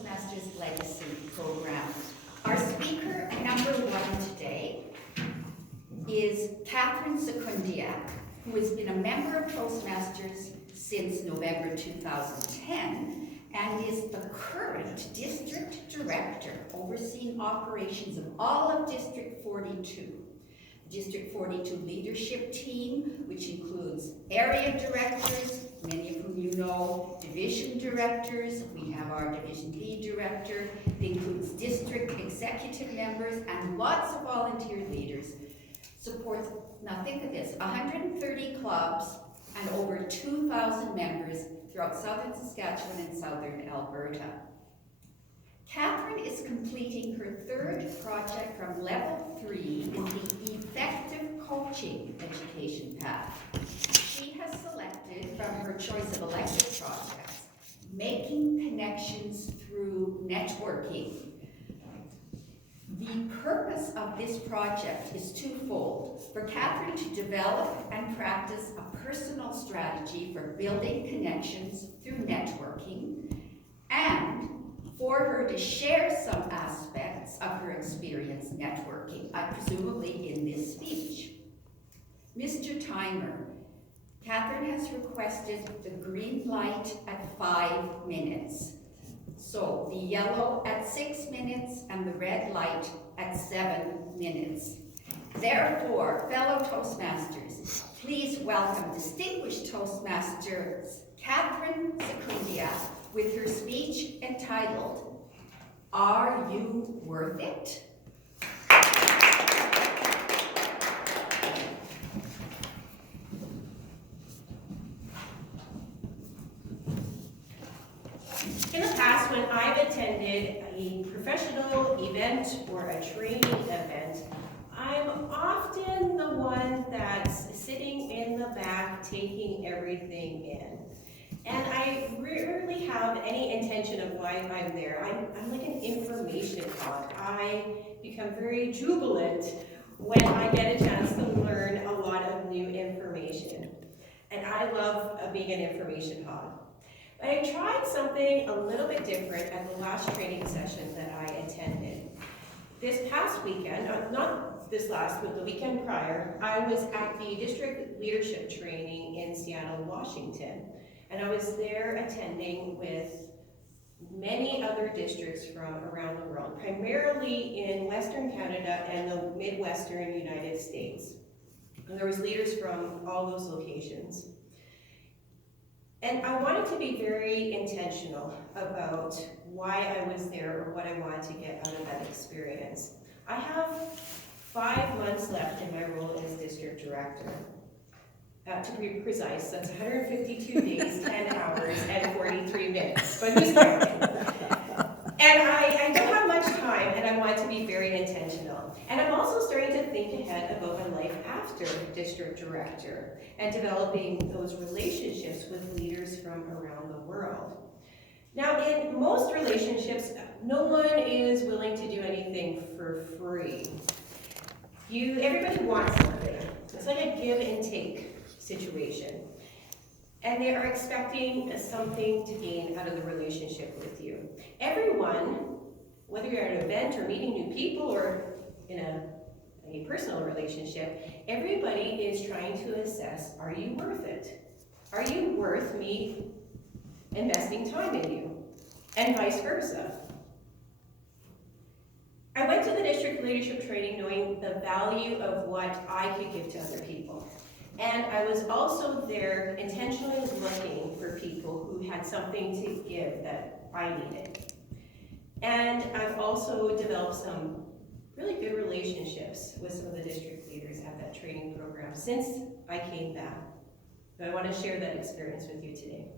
Toastmasters Legacy Program. Our speaker number one today is Catherine Secundiak, who has been a member of Toastmasters since November 2010 and is the current District Director overseeing operations of all of District 42. District 42 leadership team, which includes area directors, many of whom you know, division directors, we have our division lead director, it includes district executive members and lots of volunteer leaders. Supports, now think of this, 130 clubs and over 2,000 members throughout southern Saskatchewan and southern Alberta. Catherine is completing her third project from level 3 in the effective coaching education path. She has selected from her choice of elective projects, making connections through networking. The purpose of this project is twofold: for Catherine to develop and practice a personal strategy for building connections through networking, and for her to share some aspects of her experience networking, presumably in this speech. Mr. Timer, Catherine has requested the green light at 5 minutes. So the yellow at 6 minutes and the red light at 7 minutes. Therefore, fellow Toastmasters, please welcome distinguished Toastmasters Catherine Secundiak with her speech entitled, "Are You Worth It?" In the past, when I've attended a professional event or a training event, I'm often the one that's sitting in the back taking everything in. And I rarely have any intention of why I'm there. I'm like an information hog. I become very jubilant when I get a chance to learn a lot of new information. And I love being an information hog. But I tried something a little bit different at the last training session that I attended. This past weekend, not this last, but the weekend prior, I was at the district leadership training in Seattle, Washington. And I was there attending with many other districts from around the world, primarily in Western Canada and the Midwestern United States. And there was leaders from all those locations. And I wanted to be very intentional about why I was there or what I wanted to get out of that experience. I have 5 months left in my role as district director. To be precise, that's 152 days, 10 hours, and 43 minutes, but who's counting? And I don't have much time, and I want to be very intentional. And I'm also starting to think ahead about my life after district director and developing those relationships with leaders from around the world. Now, in most relationships, no one is willing to do anything for free. Everybody wants something. It's like a give and take situation. And they are expecting something to gain out of the relationship with you. Everyone, whether you're at an event or meeting new people or in a personal relationship, everybody is trying to assess, are you worth it? Are you worth me investing time in you? And vice versa. I went to the district leadership training knowing the value of what I could give to other people. And I was also there intentionally looking for people who had something to give that I needed. And I've also developed some really good relationships with some of the district leaders at that training program since I came back. So I want to share that experience with you today.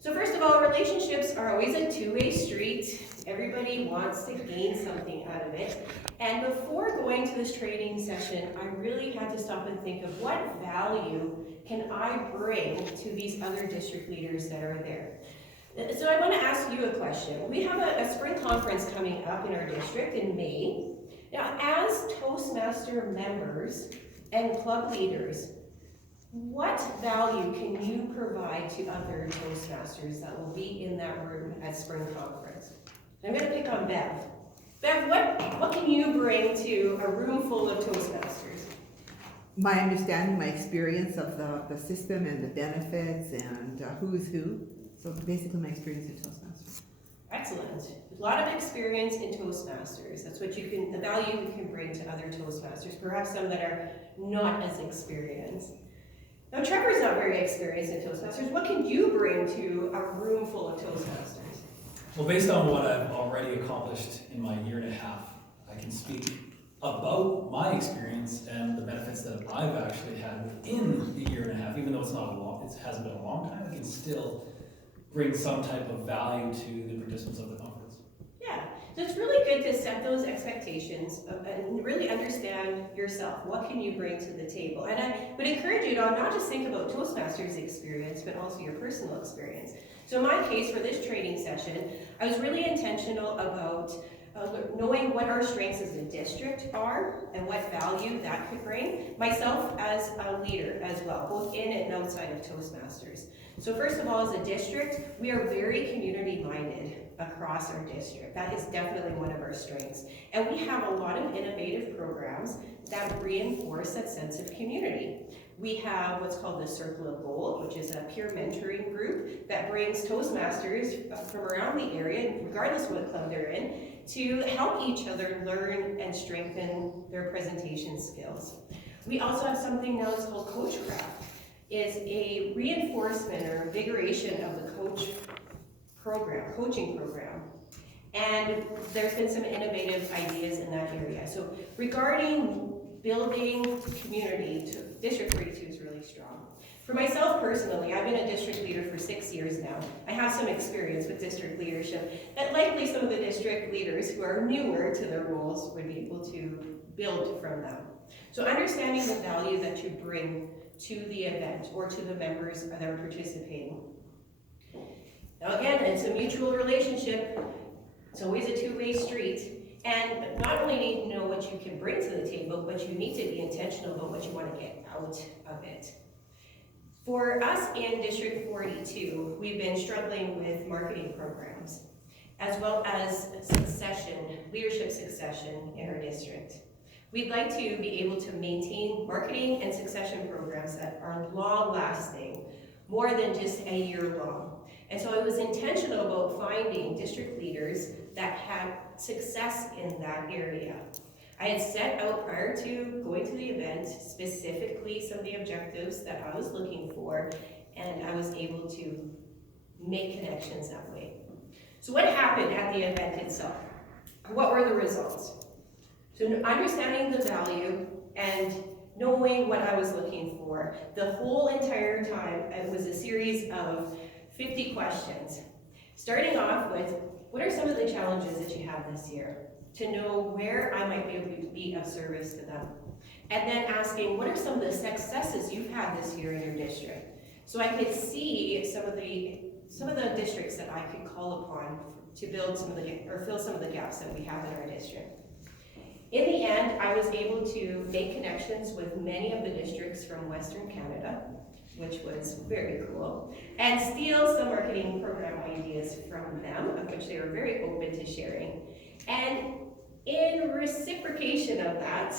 So first of all, relationships are always a two-way street. Everybody wants to gain something out of it. And before going to this training session, I really had to stop and think of what value can I bring to these other district leaders that are there. So I want to ask you a question. We have a spring conference coming up in our district in May. Now, as Toastmaster members and club leaders, What value can you provide to other Toastmasters that will be in that room at spring conference? I'm gonna pick on Bev. Bev, what can you bring to a room full of Toastmasters? My understanding, my experience of the system and the benefits and who's who. So basically my experience in Toastmasters. Excellent. A lot of experience in Toastmasters. That's what you can, the value you can bring to other Toastmasters, perhaps some that are not as experienced. Now Trevor's not very experienced in Toastmasters. What can you bring to a room full of Toastmasters? Well, based on what I've already accomplished in my year and a half, I can speak about my experience and the benefits that I've actually had within the year and a half. Even though it hasn't been a long time, I can still bring some type of value to the participants of the conference. Yeah, so it's really good to set those expectations and really understand yourself. What can you bring to the table? And I would encourage you to not just think about Toastmasters experience, but also your personal experience. So in my case, for this training session, I was really intentional about knowing what our strengths as a district are and what value that could bring. Myself as a leader as well, both in and outside of Toastmasters. So first of all, as a district, we are very community minded across our district. That is definitely one of our strengths. And we have a lot of innovative programs that reinforce that sense of community. We have what's called the Circle of Gold, which is a peer mentoring group that brings Toastmasters from around the area, regardless of what club they're in, to help each other learn and strengthen their presentation skills. We also have something now that's called Coachcraft. It's a reinforcement or invigoration of the coaching program. And there's been some innovative ideas in that area. So regarding building community, District 32 is really strong. For myself personally, I've been a district leader for 6 years now. I have some experience with district leadership that likely some of the district leaders who are newer to their roles would be able to build from them. So understanding the value that you bring to the event or to the members that are participating. Now again, it's a mutual relationship. It's always a two-way street. And not only need to know what you can bring to the table, but you need to be intentional about what you want to get out of it. For us in District 42, we've been struggling with marketing programs, as well as leadership succession in our district. We'd like to be able to maintain marketing and succession programs that are long-lasting, more than just a year long. And so I was intentional about finding district leaders that had success in that area. I had set out prior to going to the event, specifically some of the objectives that I was looking for, and I was able to make connections that way. So what happened at the event itself? What were the results? So understanding the value and knowing what I was looking for, the whole entire time, it was a series of 50 questions. Starting off with, what are some of the challenges that you have this year? To know where I might be able to be of service to them. And then asking, what are some of the successes you've had this year in your district? So I could see some of the districts that I could call upon to build fill some of the gaps that we have in our district. In the end, I was able to make connections with many of the districts from Western Canada, which was very cool, and steal some marketing program ideas from them, of which they were very open to sharing. And in reciprocation of that,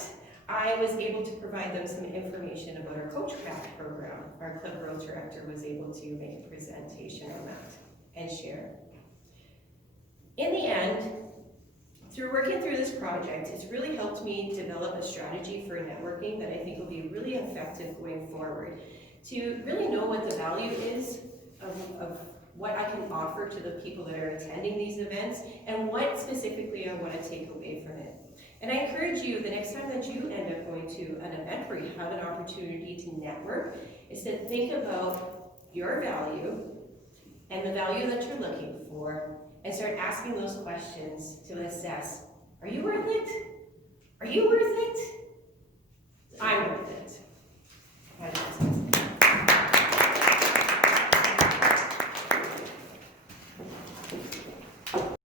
I was able to provide them some information about our Coachcraft program. Our club growth director was able to make a presentation on that and share. In the end, through working through this project, it's really helped me develop a strategy for networking that I think will be really effective going forward. To really know what the value is of what I can offer to the people that are attending these events, and what specifically I want to take away from it. And I encourage you, the next time that you end up going to an event where you have an opportunity to network, is to think about your value and the value that you're looking for, and start asking those questions to assess, are you worth it? Are you worth